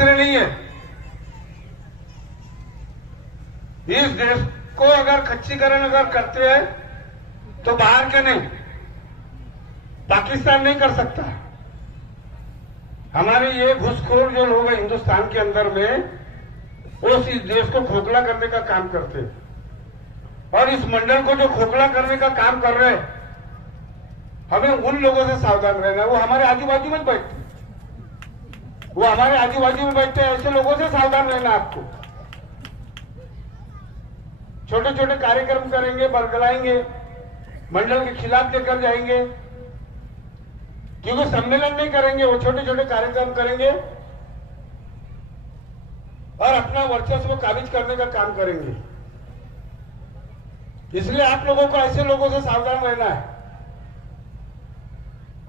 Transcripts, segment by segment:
दूसरे नहीं है। इस देश को अगर खच्चीकरण अगर करते हैं तो बाहर के नहीं, पाकिस्तान नहीं कर सकता। हमारे ये घुसखोर जो लोग हैं हिंदुस्तान के अंदर में, वो इस देश को खोखला करने का काम करते हैं और इस मंडल को जो खोखला करने का काम कर रहे हैं, हमें उन लोगों से सावधान रहना है। वो हमारे आजू बाजू में बैठते, वो हमारे आजू बाजू में बैठते हैं, ऐसे लोगों से सावधान रहना आपको। छोटे छोटे कार्यक्रम करेंगे, बरगलाएंगे, मंडल के खिलाफ लेकर जाएंगे, क्योंकि सम्मेलन नहीं करेंगे, वो छोटे छोटे कार्यक्रम करेंगे और अपना वर्चस्व काबिज करने का काम करेंगे। इसलिए आप लोगों को ऐसे लोगों से सावधान रहना है।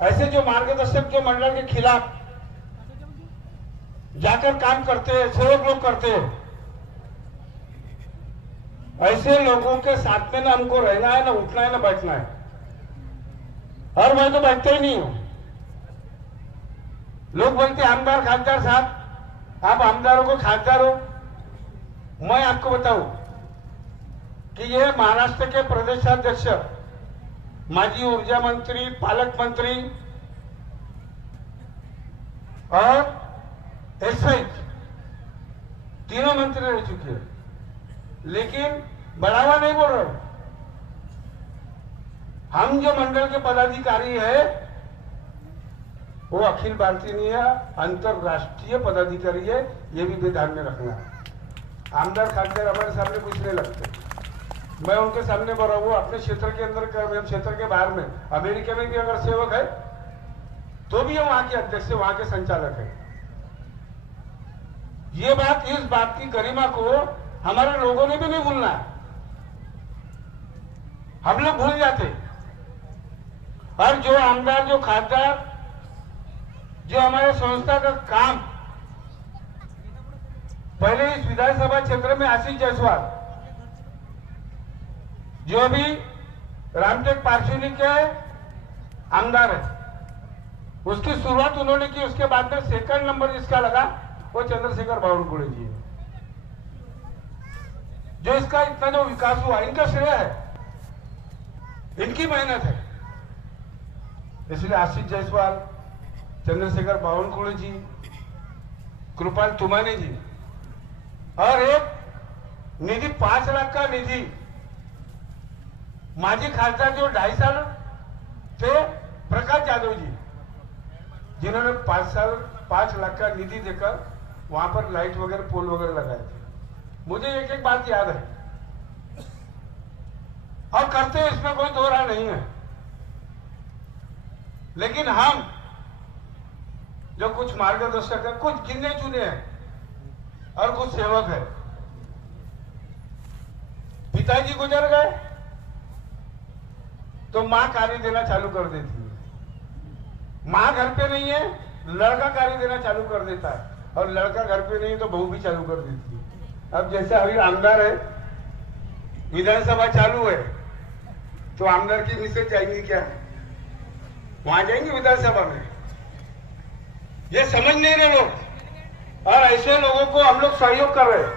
ऐसे जो मार्गदर्शक जो मंडल के खिलाफ जाकर काम करते हैं, सेवक लोग करते हैं, ऐसे लोगों के साथ में ना हमको रहना है, ना उठना है, ना बैठना है। और मैं तो बैठता ही नहीं हूं। लोग बोलते आमदार खासदार साहब, आप आमदारों को खासदार हो। मैं आपको बताऊं कि ये महाराष्ट्र के प्रदेशाध्यक्ष, माजी ऊर्जा मंत्री, पालक मंत्री और एसआई तीनों मंत्री रह चुके हैं, लेकिन बढ़ावा नहीं बोल रहे। हम जो मंडल के पदाधिकारी है वो अखिल भारतीय नहीं है, अंतरराष्ट्रीय पदाधिकारी है, ये भी ध्यान में रखना है। आमदार खासदार हमारे सामने कुछ नहीं लगते। मैं उनके सामने बोल रहा हूं, अपने क्षेत्र के अंदर क्षेत्र के बाहर में, अमेरिका में भी अगर सेवक है तो भी हम वहां के अध्यक्ष, वहां के संचालक है। ये बात, इस बात की गरिमा को हमारे लोगों ने भी नहीं भूलना है। हम लोग भूल जाते। और जो आमदार, जो खासदार, जो हमारे संस्था का काम, पहले इस विधानसभा क्षेत्र में आशीष जायसवाल, जो अभी रामटेक पार्श्वनी के आमदार है, उसकी शुरुआत उन्होंने की। उसके बाद में सेकंड नंबर जिसका लगा वो चंद्रशेखर बावनकुळे जी है। जो इसका इतना जो विकास हुआ, इनका श्रेय है, इनकी मेहनत है। इसलिए आशीष जायसवाल, चंद्रशेखर बावनकुळे जी, कृपाल तुमाने जी, और एक निधि 5 लाख का निधि, माजी खासदार जो 2.5 साल थे, प्रकाश यादव जी, जिन्होंने 5 लाख का निधि देकर वहां पर लाइट वगैरह, पोल वगैरह लगाए थे। मुझे एक एक बात याद है और करते हैं, इसमें कोई दो राय नहीं है। लेकिन हम जो कुछ मार्गदर्शक है, कुछ गिने चुने हैं और कुछ सेवक है। पिताजी गुजर गए तो मां कार्य देना चालू कर देती है। मां घर पे नहीं है, लड़का कार्य देना चालू कर देता है, और लड़का घर पे नहीं तो बहू भी चालू कर देती है। अब जैसे अभी आमदार है, विधानसभा चालू है, तो आमदार की मिसेज जाएंगी क्या? वहां जाएंगे विधानसभा में? ये समझ नहीं रहे लोग, और ऐसे लोगों को हम लोग सहयोग कर रहे हैं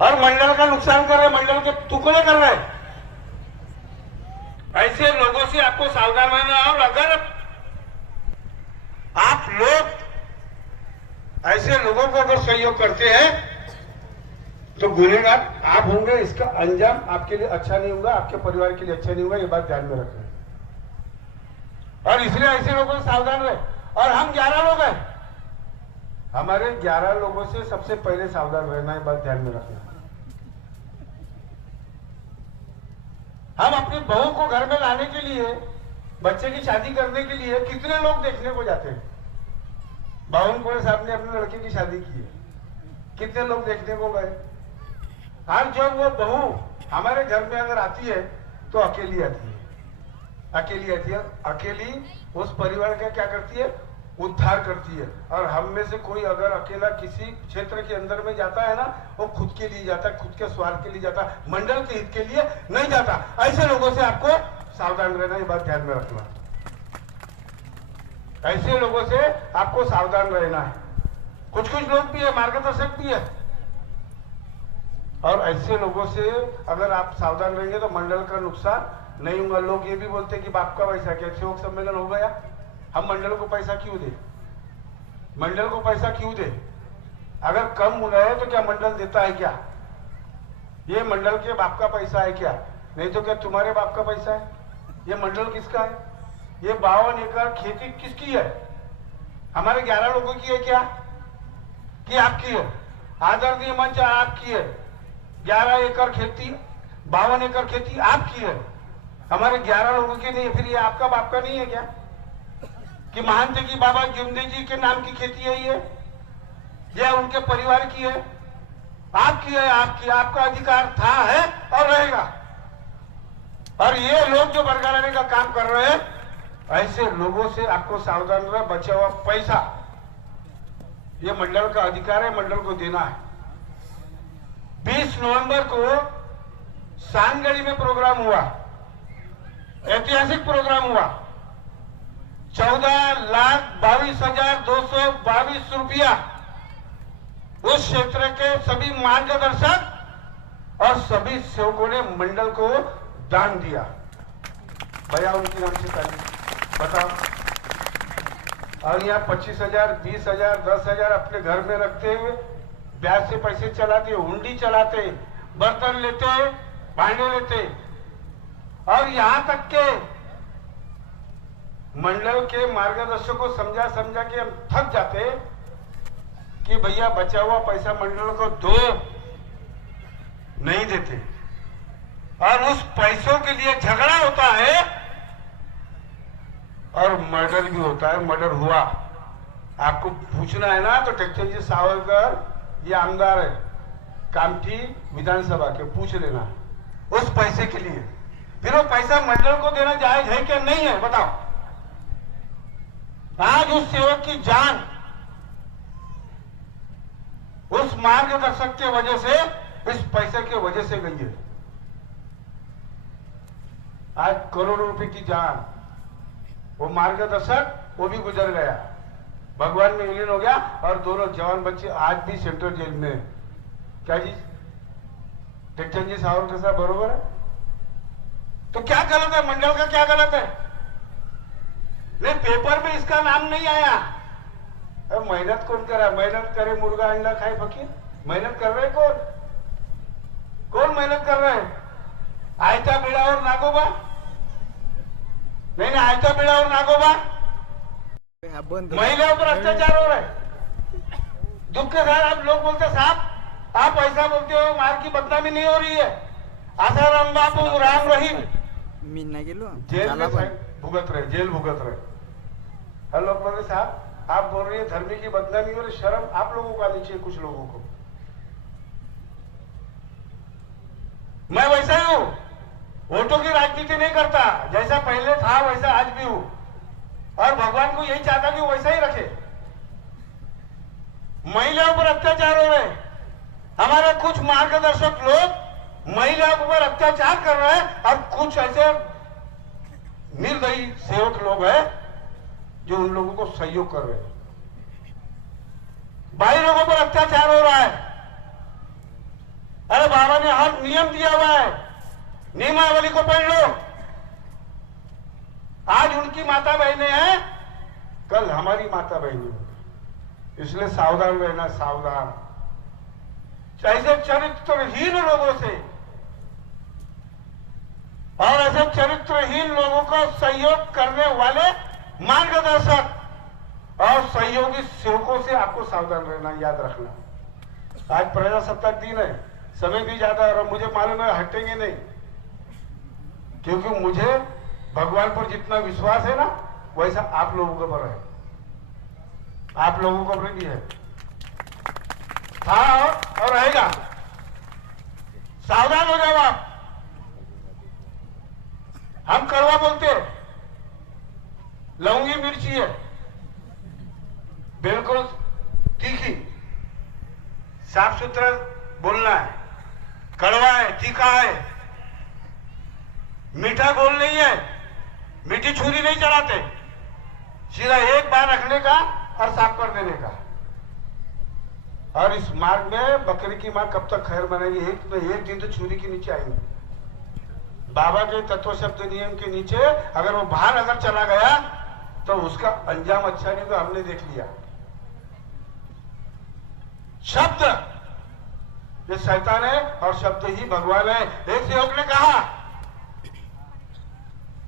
और मंडल का नुकसान कर रहे हैं, मंडल के टुकड़े कर रहे हैं। ऐसे लोगों से आपको सावधान रहना। और अगर आप लोग ऐसे लोगों को अगर सहयोग करते हैं तो गुनहगार आप होंगे। इसका अंजाम आपके लिए अच्छा नहीं होगा, आपके परिवार के लिए अच्छा नहीं होगा। ये बात ध्यान में रखें और इसलिए ऐसे लोगों से सावधान रहे। और हम 11 लोग हैं, हमारे 11 लोगों से सबसे पहले सावधान रहना है, बात ध्यान में रखना। हम अपनी बहू को घर में लाने के लिए, बच्चे की शादी करने के लिए कितने लोग देखने को जाते हैं। बावनकुळे साहब ने अपने लड़के की शादी की है, कितने लोग देखने को गए। और जब वो बहू हमारे घर में अगर आती है तो अकेली आती है, अकेली आती है। अकेली उस परिवार का क्या करती है? उद्धार करती है। और हम में से कोई अगर अकेला किसी क्षेत्र के अंदर में जाता है ना, वो खुद के लिए जाता है, खुद के स्वार्थ के लिए जाता है, मंडल के हित के लिए नहीं जाता। ऐसे लोगों से आपको सावधान रहना, ये बात ध्यान में रखना। ऐसे लोगों से आपको सावधान रहना है। कुछ कुछ लोग भी है, मार्गदर्शक भी है। और ऐसे लोगों से अगर आप सावधान रहेंगे तो मंडल का नुकसान नहीं होगा। लोग ये भी बोलते हैं कि बाप का पैसा, क्या सेवक सम्मेलन हो गया, हम मंडल को पैसा क्यों दे, मंडल को पैसा क्यों दे? अगर कम हो रहा है तो क्या मंडल देता है क्या? ये मंडल के बाप का पैसा है क्या? नहीं तो क्या तुम्हारे बाप का पैसा है? ये मंडल किसका है? ये 52 एकड़ खेती किसकी है? हमारे 11 लोगों की है क्या कि आपकी है? आदरणीय मंच आपकी है। 11 एकड़ खेती, 52 एकड़ खेती आपकी है, हमारे 11 लोगों की नहीं है। फिर ये आपका बाप का नहीं है क्या कि महंत जी बाबा जिमदेव जी के नाम की खेती है ये, या उनके परिवार की है? आपकी है, आपकी, आपका अधिकार था, है और रहेगा। और ये लोग जो बरकराने का काम कर रहे हैं, ऐसे लोगों से आपको सावधान रहना। बचा हुआ पैसा ये मंडल का अधिकार है, मंडल को देना है। 20 नवंबर को सांगड़ी में प्रोग्राम हुआ, ऐतिहासिक प्रोग्राम हुआ। 14,22,222 रुपया उस क्षेत्र के सभी मार्गदर्शक और सभी सेवकों ने मंडल को दान दिया। भैया उनकी नाम से तारीफ बताओ। और यहाँ 25,000, 20,000, 10,000 अपने घर में रखते हुए ब्याज से पैसे चलाते, हुंडी चलाते, बर्तन लेते, भांडे लेते। और यहां तक के मंडल के मार्गदर्शक को समझा समझा के हम थक जाते कि भैया बचा हुआ पैसा मंडल को दो, नहीं देते। और उस पैसों के लिए झगड़ा होता है और मर्डर भी होता है। मर्डर हुआ, आपको पूछना है ना तो टेक्चर सावरकर ये आमदार है कामठी विधानसभा के, पूछ लेना उस पैसे के लिए। फिर वो पैसा मंडल को देना जायज है क्या? नहीं है, बताओ। आज उस सेवक की जान उस मार्गदर्शक के वजह से, इस पैसे के वजह से गई है। आज करोड़ों रुपए की जान, वो मार्गदर्शक वो भी गुजर गया, भगवान में विलीन हो गया। और दोनों जवान बच्चे आज भी सेंट्रल जेल में। क्या जी टेक्चर जी सावरकर साहब बरोबर है? तो क्या गलत है? मंडल का क्या गलत है? नहीं, पेपर में इसका नाम नहीं आया। अब मेहनत कौन करा? मेहनत करे मुर्गा अंडा खाए फकीर। मेहनत कर रहे कौन? कौन मेहनत कर रहे हैं? आयता बेड़ा और नागोबा? नहीं, आयता बेड़ा और नागोबा। महिलाओं पर अत्याचार हो रहा है। दुख के साथ आप लोग बोलते साहब आप ऐसा बोलते हो, मार की बदनामी नहीं हो रही है। आसाराम बापू राम रहीम जेल में भुगत रहे, जेल भुगत रहे। हर लोग बोलते साहब आप बोल रही है धर्मी की बदनामी हो रही, शर्म आप लोगों को आनी चाहिए, कुछ लोगों को। मैं वैसा ही हूं, वोटों की राजनीति नहीं करता। जैसा पहले था वैसा आज भी हूं, और भगवान को यही चाहता कि वो वैसा ही रखे। महिलाओं पर अत्याचार हो रहे, हमारे कुछ मार्गदर्शक लोग महिलाओं पर अत्याचार कर रहे हैं, और कुछ ऐसे निर्दयी सेवक लोग हैं जो उन लोगों को सहयोग कर रहे हैं। भाई लोगों पर अत्याचार हो रहा है। अरे बाबा ने हर नियम दिया हुआ है, नियमावली को पढ़ लो। आज उनकी माता बहनें हैं, कल हमारी माता बहनें। इसलिए सावधान रहना, सावधान। ऐसे चरित्रहीन लोगों से और ऐसे चरित्रहीन लोगों को सहयोग करने वाले मार्गदर्शक और सहयोगी सेवकों से आपको सावधान रहना, याद रखना। आज प्रजासत्ताक दिन है, समय भी ज्यादा है, और मुझे मालूम है हटेंगे नहीं, क्योंकि मुझे भगवान पर जितना विश्वास है ना वैसा आप लोगों के पर है, आप लोगों को भी है, था और रहेगा। सावधान हो जाओ आप। हम कड़वा बोलते, लौंगी मिर्ची है, बिल्कुल तीखी, साफ सुथरा बोलना है। कड़वा है, तीखा है, मीठा बोल नहीं है, मीठी छुरी नहीं चलाते, सीधा एक बार रखने का और साफ कर देने का। और इस मार्ग में बकरी की माँ कब तक खैर बनेगी? एक दिन तो छुरी के नीचे आएंगे। बाबा के तत्व शब्द नियम के नीचे अगर वो बाहर अगर चला गया तो उसका अंजाम अच्छा नहीं, तो हमने देख लिया। शब्द ये शैतान है और शब्द ही भगवान है। एक सेवक ने कहा,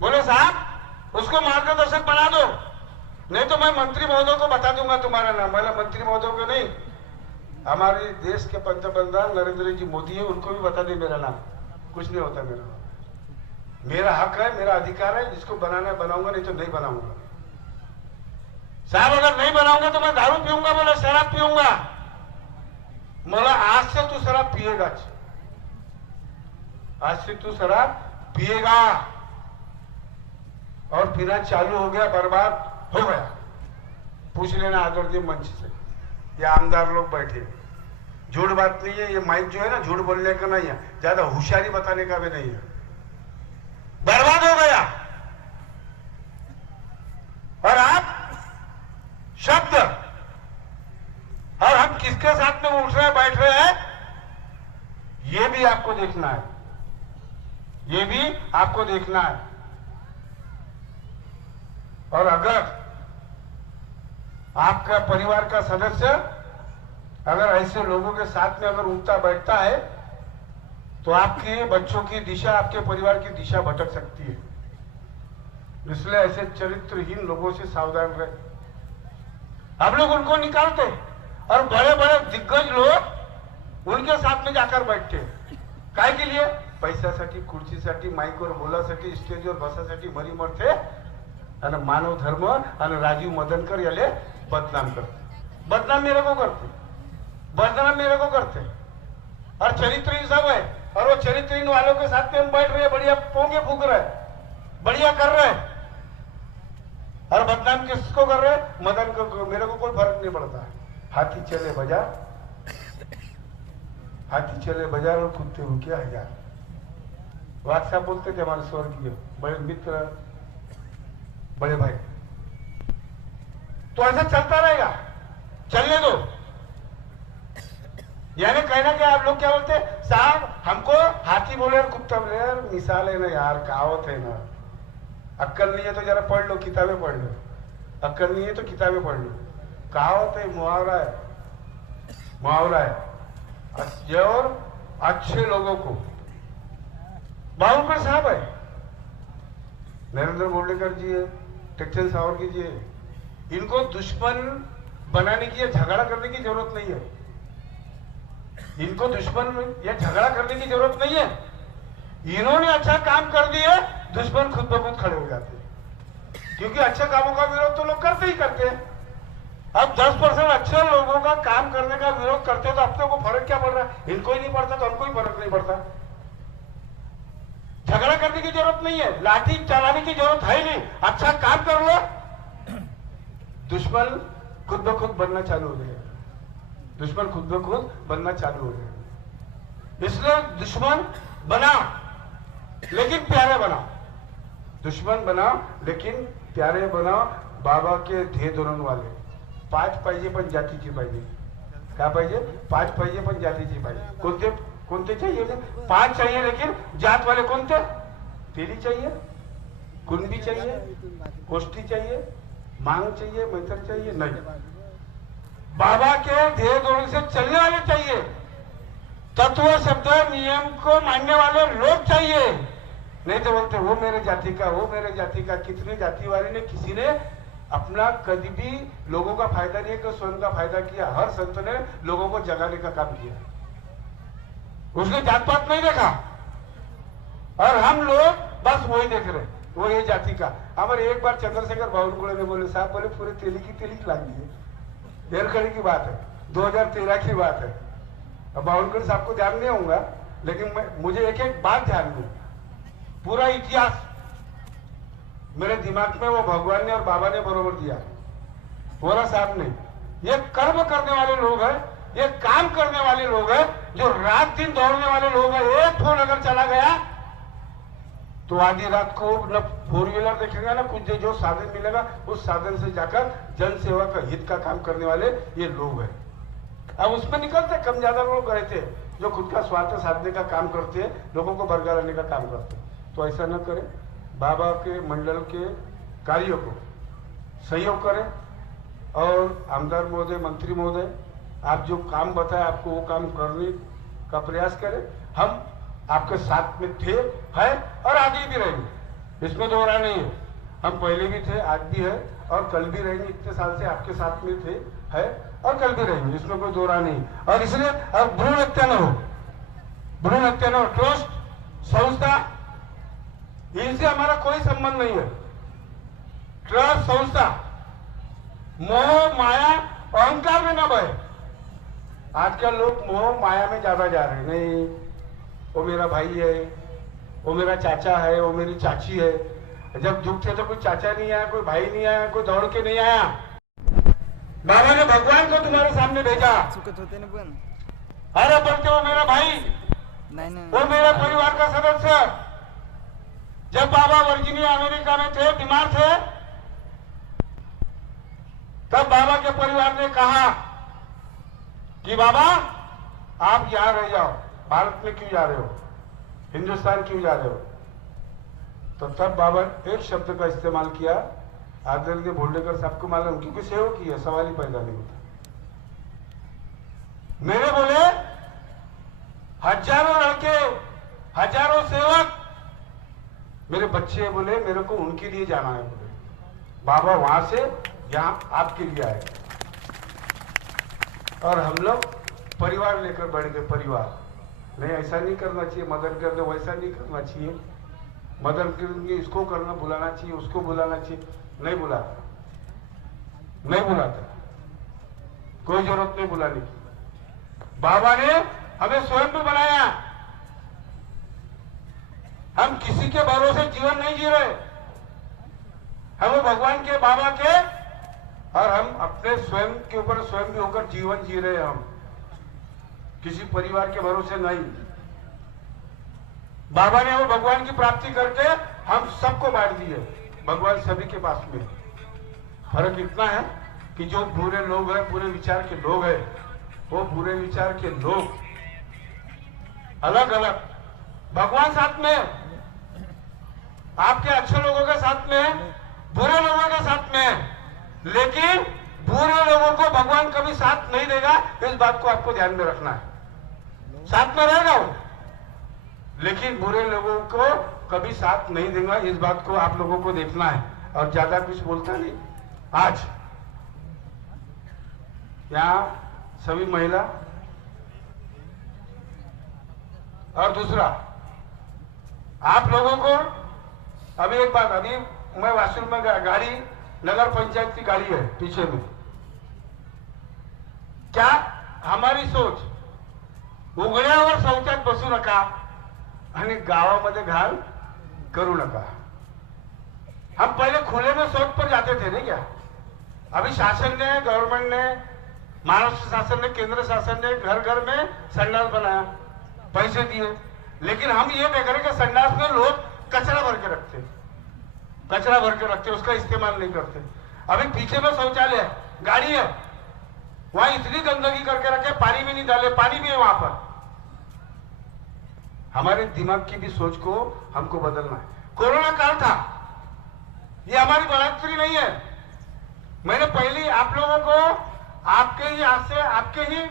बोले साहब उसको मार्गदर्शक बना दो, नहीं तो मैं मंत्री महोदय को बता दूंगा तुम्हारा नाम। बोला मंत्री महोदय को नहीं, हमारे देश के पंतप्रधान नरेंद्र जी मोदी है, उनको भी बता दे मेरा नाम। कुछ नहीं होता मेरा नाम, मेरा हक है, मेरा अधिकार है, जिसको बनाना है बनाऊंगा, नहीं तो नहीं बनाऊंगा। साहब अगर नहीं बनाऊंगा तो मैं दारू पीऊंगा, बोला शराब पीऊंगा। बोला आज से तू शराब पिएगा, आज से तू शराब पिएगा। और पीना चालू हो गया, बर्बाद हो गया। पूछ लेना आदरणीय मंच से, ये आमदार लोग बैठे, झूठ बात नहीं है। ये माइक जो है ना, झूठ बोलने का नहीं है, ज्यादा होशियारी बताने का भी नहीं है। बर्बाद हो गया। और आप शब्द, और हम किसके साथ में उठ रहे बैठ रहे हैं, ये भी आपको देखना है, ये भी आपको देखना है। और अगर आपका परिवार का सदस्य अगर ऐसे लोगों के साथ में अगर उठता बैठता है तो आपके बच्चों की दिशा, आपके परिवार की दिशा भटक सकती है। इसलिए ऐसे चरित्रहीन लोगों से सावधान रहे। आप लोग उनको निकालते और बड़े बड़े दिग्गज लोग उनके साथ में जाकर बैठते, काय के लिए? पैशासाठी, खुर्चीसाठी, माईक और बोलासाठी, स्टेजवर बसासाठी मरी मरते आणि मानव धर्म आणि राजीव मदनकर याले बदनाम करते। बदनाम मेरे को करते, बदनाम मेरे को करते। और चरित्रहीन सब है, और वो चरित्रहीन वालों के साथ में हम बैठ रहे हैं, बढ़िया पोंगे फूक रहे, बढ़िया कर रहे। और बदनाम किसको कर रहे? मदन को। मेरे को कोई फर्क नहीं पड़ता। हाथी चले बाजार, हाथी चले बाजार और कुत्ते भूखे हजार। वाद साहब बोलते थे हमारे स्वर्गीय बड़े मित्र, बड़े भाई। तो ऐसा चलता रहेगा, चलने दो। यानी कहना क्या, आप लोग क्या बोलते हैं साहब, हमको हाथी बोले और कुत्ता बोले। यार मिसाल है ना यार, कहावत है ना। अक्कल नहीं है तो जरा पढ़ लो, किताबें पढ़ लो। अक्कल नहीं है तो किताबें पढ़ लो। कहावत है, मुहावरा है, मुहावरा है। और अच्छे लोगों को, बाबूकर साहब है, नरेंद्र बोर्डेकर जी है, टेक्चर सावरकर जी है, इनको दुश्मन बनाने की या झगड़ा करने की जरूरत नहीं है। इनको दुश्मन या झगड़ा करने की जरूरत नहीं है। इन्होंने अच्छा काम कर दिया, दुश्मन खुद ब खुद खड़े हो जाते हैं। क्योंकि अच्छे कामों का विरोध तो लोग करते ही करते हैं। अब 10% अच्छे लोगों का काम करने का विरोध करते हैं तो अपने को फर्क क्या पड़ रहा है? इनको ही नहीं पड़ता तो हमको ही फर्क नहीं पड़ता। झगड़ा करने की जरूरत नहीं है, लाठी चलाने की जरूरत है नहीं। अच्छा काम कर लो, दुश्मन खुद ब खुद बनना चालू हो जाएगा। दुश्मन खुद ब खुद बनना चालू हो जाएगा। इसलिए दुश्मन बनाओ लेकिन प्यारे बनाओ, दुश्मन बनाओ लेकिन प्यारे बनाओ। बाबा के ध्येय धोरण वाले 5 पाहिजे पण जातीची पाहिजे। काय पाहिजे? 5 पाहिजे पण जातीची पाहिजे। कोणते कोणते चाहिए? 5 चाहिए लेकिन जात वाले कोणते? तेली चाहिए, कुणबी चाहिए, कोष्टी चाहिए, मांग चाहिए, मैतर चाहिए? नहीं, बाबा के ध्येय धोरण से चलने वाले चाहिए। तत्व शब्द नियम को मानने वाले लोग चाहिए। नहीं तो बोलते वो मेरे जाति का, वो मेरे जाति का। कितने जाति वाले ने, किसी ने अपना कभी भी लोगों का फायदा नहीं किया, स्वयं का फायदा किया। हर संत ने लोगों को जगाने का काम किया, उसने जात पात नहीं देखा। और हम लोग बस वही देख रहे, वो ये जाति का। हमारे एक बार चंद्रशेखर बावनकुळे ने बोले, साहब बोले पूरे तेली की लाग दी है। देरखड़ी की बात है, 2013 की बात है। अब बावनकुळे साहब को ध्यान नहीं होगा, लेकिन मुझे एक एक बात ध्यान में, पूरा इतिहास मेरे दिमाग में वो भगवान ने और बाबा ने बरोबर दिया, बोला साहब ने। ये कर्म करने वाले लोग हैं, ये काम करने वाले लोग हैं, जो रात दिन दौड़ने वाले लोग हैं। एक फोन अगर चला गया तो आधी रात को न 4 व्हीलर देखेगा ना कुछ, जो साधन मिलेगा उस साधन से जाकर जन सेवा का हित का काम करने वाले ये लोग हैं। अब उसमें निकलते कम ज्यादा लोग रहते हैं जो खुद का स्वार्थ साधने का काम करते हैं, लोगों को बरगा लाने का काम करते हैं। तो ऐसा न करें, बाबा के मंडल के कार्यों को सहयोग करें और आमदार महोदय, मंत्री महोदय, आप जो काम बताए आपको वो काम करने का प्रयास करें। हम आपके साथ में थे, हैं और आगे भी रहेंगे, इसमें दो राय नहीं है। हम पहले भी थे, आज भी है और कल भी रहेंगे। इतने साल से आपके साथ में थे, है और कल भी रहेंगे, इसमें कोई दो राय नहीं। और इसलिए अब भ्रूण हत्या न हो, भ्रूण हत्या न हो। ट्रस्ट, संस्था, इनसे हमारा कोई संबंध नहीं है। ट्रस्ट, संस्था, मोह माया अहंकार में न बहे। आजकल लोग मोह माया में ज्यादा जा रहे हैं। नहीं, वो मेरा भाई है, वो मेरा चाचा है, वो मेरी चाची है। जब दुख थे तो कोई चाचा नहीं आया, कोई भाई नहीं आया, कोई दौड़ के नहीं आया। बाबा ने भगवान को तुम्हारे सामने भेजा। अरे बोलते वो मेरा भाई, वो मेरे परिवार का सदस्य। जब बाबा वर्जीनिया अमेरिका में थे, बीमार थे, तब बाबा के परिवार ने कहा कि बाबा आप यहां रह जाओ, भारत में क्यों जा रहे हो, हिंदुस्तान क्यों जा रहे हो। तो तब बाबा एक शब्द का इस्तेमाल किया, आदरणीय भोंडेकर साहब को मालूम, क्योंकि सेवक ही है, सवाल ही पैदा नहीं होता। मेरे बोले हजारों लड़के, हजारों सेवक, मेरे बच्चे बोले मेरे को उनके लिए जाना है। बोले बाबा वहां से यहां आपके लिए आए। और हम लोग परिवार लेकर बढ़ गए। परिवार नहीं, ऐसा नहीं करना चाहिए, मदद कर दो, वैसा नहीं करना चाहिए, मदद करेंगे, इसको करना बुलाना चाहिए, उसको बुलाना चाहिए। नहीं बुलाता, नहीं बुलाता, कोई जरूरत नहीं बुलाने की। बाबा ने हमें स्वयं भी बनाया। हम किसी के भरोसे जीवन नहीं जी रहे, हम भगवान के, बाबा के, और हम अपने स्वयं के ऊपर स्वयं भी होकर जीवन जी रहे हैं। हम किसी परिवार के भरोसे नहीं। बाबा ने वो भगवान की प्राप्ति करके हम सबको बांट दिए। भगवान सभी के पास में। फर्क इतना है कि जो बुरे लोग हैं, बुरे विचार के लोग हैं, वो बुरे विचार के लोग अलग अलग, भगवान साथ में, आपके अच्छे लोगों के साथ में, बुरे लोगों के साथ में। लेकिन बुरे लोगों को भगवान कभी साथ नहीं देगा, इस बात को आपको ध्यान में रखना है। साथ में रहेगा वो, लेकिन बुरे लोगों को कभी साथ नहीं देगा, इस बात को आप लोगों को देखना है। और ज्यादा कुछ बोलता नहीं। आज यहाँ सभी महिला, और दूसरा आप लोगों को अभी एक बात, अभी मैं वाशरूम में गाड़ी, नगर पंचायत की गाड़ी है पीछे में। क्या हमारी सोच, उघड्यावर शौचात बसू नका आणि गावामध्ये घाण करू नका। हम पहले खुले में शौच पर जाते थे, नहीं क्या? अभी शासन ने, गवर्नमेंट ने, महाराष्ट्र शासन ने, केंद्र शासन ने घर घर में संडास बनाया, पैसे दिए। लेकिन हम ये देख रहे कि संडास में लोग कचरा भर के रखते, कचरा भर के रखते, उसका इस्तेमाल नहीं करते। अभी पीछे में शौचालय है, गाड़ी है, वहां इतनी गंदगी करके रखे, पानी भी नहीं डाले, पानी भी है वहां पर। हमारे दिमाग की भी सोच को हमको बदलना है। कोरोना काल था, ये हमारी बढ़ोतरी नहीं है। मैंने पहले आप लोगों को आपके ही हाथ से, आपके ही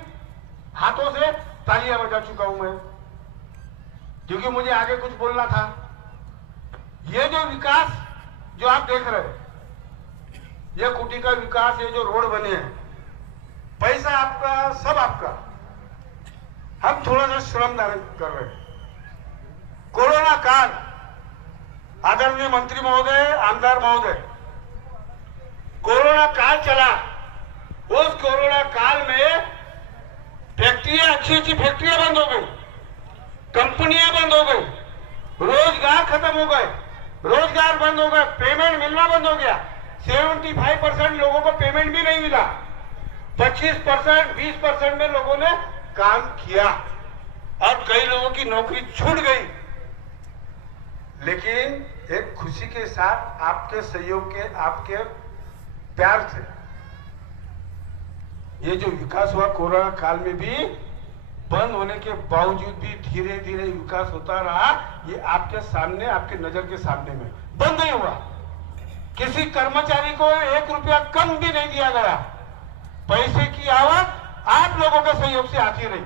हाथों से तालियां बजा चुका हूं मैं, क्योंकि मुझे आगे कुछ बोलना था। ये जो विकास जो आप देख रहे हैं, ये कुटी का विकास, ये जो रोड बने हैं, पैसा आपका, सब आपका। हम थोड़ा सा श्रमदान कर रहे हैं। कोरोना काल, आदरणीय मंत्री महोदय, आमदार महोदय, कोरोना काल चला। उस कोरोना काल में फैक्ट्रियां, अच्छी अच्छी फैक्ट्रियां बंद हो गई, कंपनियां बंद हो गई, रोजगार खत्म हो गए, रोजगार बंद हो गए, पेमेंट मिलना बंद हो गया। 75% लोगों को पेमेंट भी नहीं मिला। 25%, 20% में लोगों ने काम किया और कई लोगों की नौकरी छूट गई। लेकिन एक खुशी के साथ, आपके सहयोग के, आपके प्यार से ये जो विकास हुआ कोरोना काल में भी, बंद होने के बावजूद भी धीरे धीरे विकास होता रहा। ये आपके सामने, आपके नजर के सामने में बंद नहीं हुआ। किसी कर्मचारी को 1 रुपया कम भी नहीं दिया गया। पैसे की आवक आप लोगों के सहयोग से आती रही,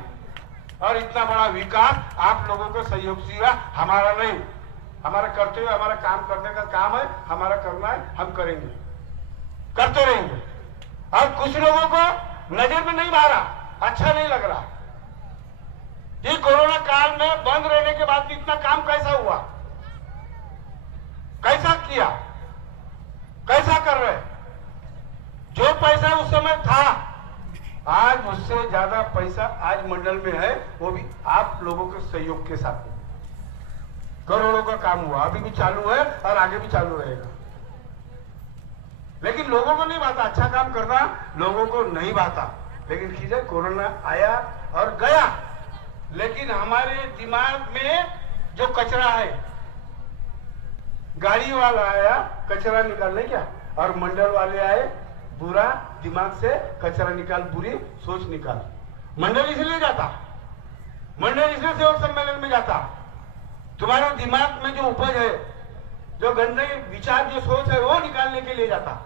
और इतना बड़ा विकास आप लोगों के सहयोग से हुआ, हमारा नहीं। हमारा करते हुए, हमारा काम करने का काम है, हमारा करना है, हम करेंगे, करते रहेंगे। और कुछ लोगों को नजर में नहीं मारा, अच्छा नहीं लग रहा कि कोरोना काल में बंद रहने के बाद इतना काम कैसा हुआ, कैसा किया, कैसा कर रहे। जो पैसा उस समय था, आज उससे ज्यादा पैसा आज मंडल में है, वो भी आप लोगों के सहयोग के साथ करोड़ों का काम हुआ, अभी भी चालू है और आगे भी चालू रहेगा। लेकिन लोगों को नहीं भाता, अच्छा काम करना लोगों को नहीं भाता। लेकिन कीजिए, कोरोना आया और गया, लेकिन हमारे दिमाग में जो कचरा है, गाड़ी वाला आया कचरा निकालने क्या, और मंडल वाले आए बुरा दिमाग से कचरा निकाल, बुरी सोच निकाल। मंडल इसलिए जाता, मंडल इसलिए सेवक सम्मेलन में जाता, तुम्हारे दिमाग में जो उपज है, जो गंदे विचार, जो सोच है, वो निकालने के लिए जाता।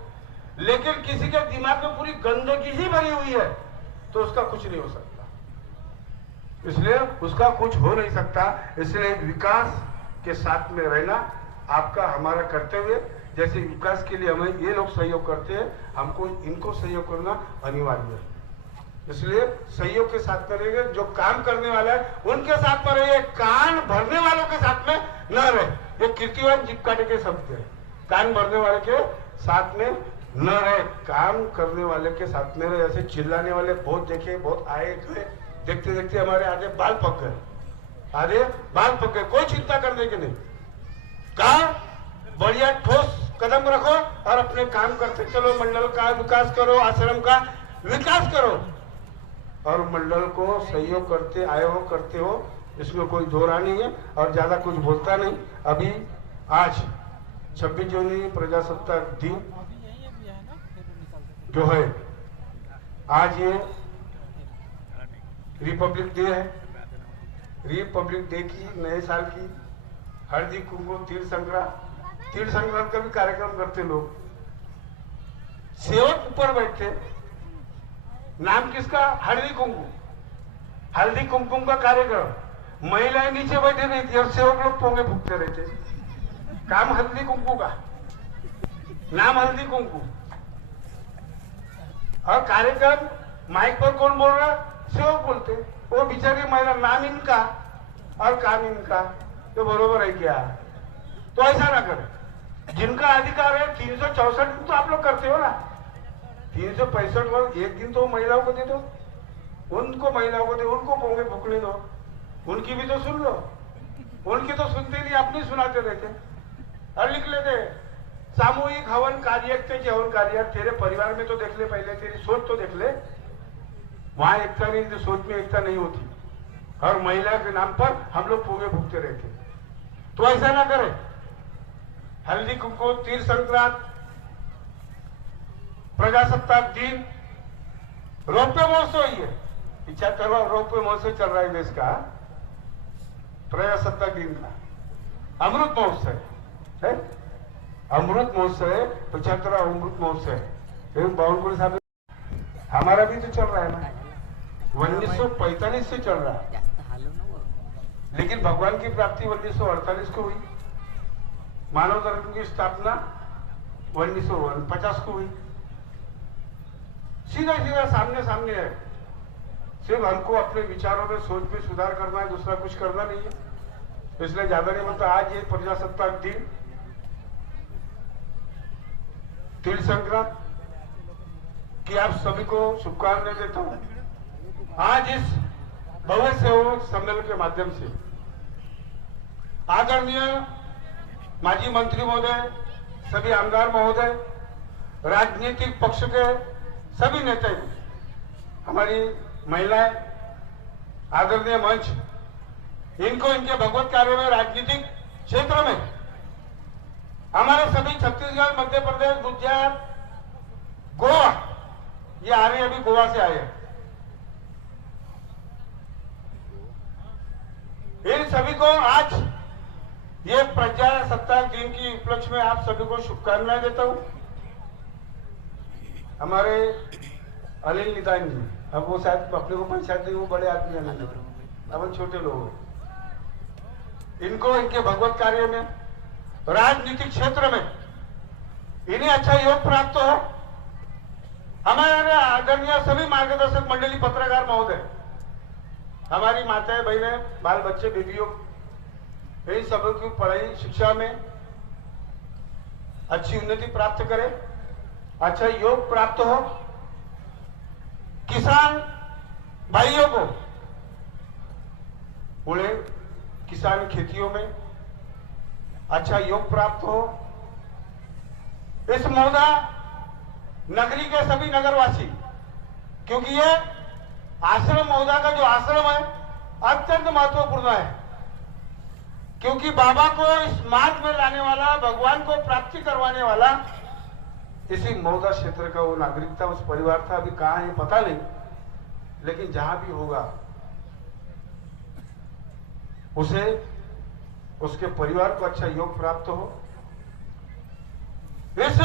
लेकिन किसी के दिमाग में पूरी गंदगी ही भरी हुई है तो उसका कुछ नहीं हो सकता, इसलिए उसका कुछ हो नहीं सकता। इसलिए विकास के साथ में रहना आपका, हमारा कर्तव्य। जैसे विकास के लिए हमें ये लोग सहयोग करते हैं, हमको इनको सहयोग करना अनिवार्य है। इसलिए सहयोग के साथ में रहेंगे। जो काम करने वाला है उनके साथ में रहिए, कान भरने वालों के साथ में न रहे। ये कीर्तिवान जीप काटे के शब्द है, कान भरने वाले के साथ में न रहे, काम करने वाले के साथ में रहे। ऐसे चिल्लाने वाले बहुत देखे, बहुत आए गए, देखते देखते हमारे आधे बाल पक गए, आधे बाल पक गए। कोई चिंता करने की नहीं, कहा बढ़िया ठोस कदम रखो और अपने काम करते चलो। मंडल का विकास करो, आश्रम का विकास करो, और मंडल को सहयोग करते आए हो, करते हो, इसमें कोई दो राय नहीं है। और ज्यादा कुछ बोलता नहीं। अभी आज 26 जनवरी प्रजासत्ताक दिन जो है, आज ये रिपब्लिक डे है। रिपब्लिक डे की, नए साल की हल्दी कुमकुम, तीर संक्रांत का भी कार्यक्रम करते लोग। सेवक ऊपर बैठते, नाम किसका, हल्दी कुमकुम, हल्दी कुमकुम का कार्यक्रम। महिलाएं नीचे बैठे रहती और सेवक लोग पोंगे फूकते रहते। काम हल्दी कुमकुम का, नाम हल्दी कुमकुम, और कार्यक्रम माइक पर कौन बोल रहा, सेवक बोलते। वो बेचारी महिला, नाम इनका और काम इनका, तो बरोबर है क्या? तो ऐसा ना करें। जिनका अधिकार है 364 दिन तो आप लोग करते हो ना, 365 एक दिन तो महिलाओं को दे दो, उनको महिलाओं को दे, उनको पोंगे फूकने दो, उनकी भी तो सुन लो। उनकी तो सुनते नहीं, अपनी सुनाते रहते और लिख लेते। सामूहिक हवन कार्य, हवन कार्य, तेरे परिवार में तो देख ले, पहले तेरी सोच तो देख ले। वहां एकता नहीं, तो सोच में एकता नहीं होती, और महिला के नाम पर हम लोग पोंगे फूकते रहते। तो ऐसा ना करें। हल्दी कुमकुम, तीर संक्रांत, प्रजासत्ताक दिन, रोपवे महोत्सव ही है। 75वां रोपवे महोत्सव चल रहा है देश का, प्रजासत्ताक दिन का अमृत महोत्सव है। अमृत महोत्सव है, 75वां अमृत महोत्सव है। बावनकुड़ी साहब, हमारा भी तो चल रहा है ना, 1945 से चल रहा है, लेकिन भगवान की प्राप्ति 1948 को हुई। मानव धर्म की स्थापना 1950 को हुई। सीधा सीधा सामने सामने है। सिर्फ हमको अपने विचारों में, सोच में सुधार करना है, दूसरा कुछ करना नहीं है। इसलिए ज्यादा नहीं बोलता। आज ये प्रजासत्ताक दिन, तिल संक्रांत की आप सभी को शुभकामनाएं देता हूं। आज इस भव्य सेवक सम्मेलन के माध्यम से आदरणीय माजी मंत्री महोदय, सभी आमदार महोदय, राजनीतिक पक्ष के सभी नेता, हमारी महिलाएं, आदरणीय मंच, इनको इनके भगवत कार्य में, राजनीतिक क्षेत्र में, हमारे सभी छत्तीसगढ़, मध्य प्रदेश, गुजरात, गोवा ये आ रहे अभी गोवा से आए हैं। इन सभी को आज ये प्रजासत्ताक दिन की उपलक्ष्य में आप सभी को शुभकामनाएं देता हूं। हमारे अनिल निदान जी, अब वो शायद अपने को पहचानते, वो बड़े आदमी हैं, अपन छोटे लोग हैं। इनको इनके भगवत कार्य में, राजनीतिक क्षेत्र में इन्हें अच्छा योग प्राप्त हो। हमारे आदरणीय सभी मार्गदर्शक मंडली, पत्रकार महोदय, हमारी माताएं, बहनें, बाल बच्चे, बेबियों, इन सबों की पढ़ाई शिक्षा में अच्छी उन्नति प्राप्त करे, अच्छा योग प्राप्त हो। किसान भाइयों को उन्हें किसान खेतियों में अच्छा योग प्राप्त हो। इस मौदा नगरी के सभी नगरवासी, क्योंकि ये आश्रम मौदा का जो आश्रम है अत्यंत महत्वपूर्ण है, क्योंकि बाबा को इस मार्ग में लाने वाला, भगवान को प्राप्ति करवाने वाला इसी मौदा क्षेत्र का वो नागरिक था, उस परिवार था। अभी कहां है पता नहीं, लेकिन जहां भी होगा उसे, उसके परिवार को अच्छा योग प्राप्त हो। इस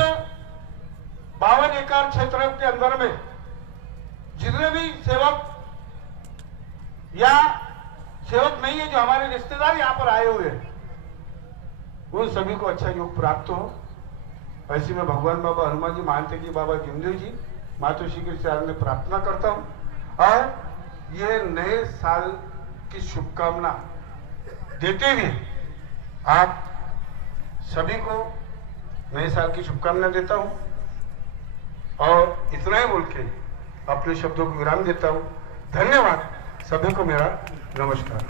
52 एकड़ क्षेत्र के अंदर में जितने भी सेवक या सेवक नहीं है, जो हमारे रिश्तेदार यहां पर आए हुए हैं, उन सभी को अच्छा योग प्राप्त हो। ऐसी में भगवान बाबा हनुमान जी, मानते कि बाबा भीमदेव जी, मातोश्री के चरण में प्रार्थना करता हूं और ये नए साल की शुभकामना देते हुए आप सभी को नए साल की शुभकामना देता हूं और इतना ही बोल के अपने शब्दों को विराम देता हूं। धन्यवाद, सभी को मेरा नमस्कार।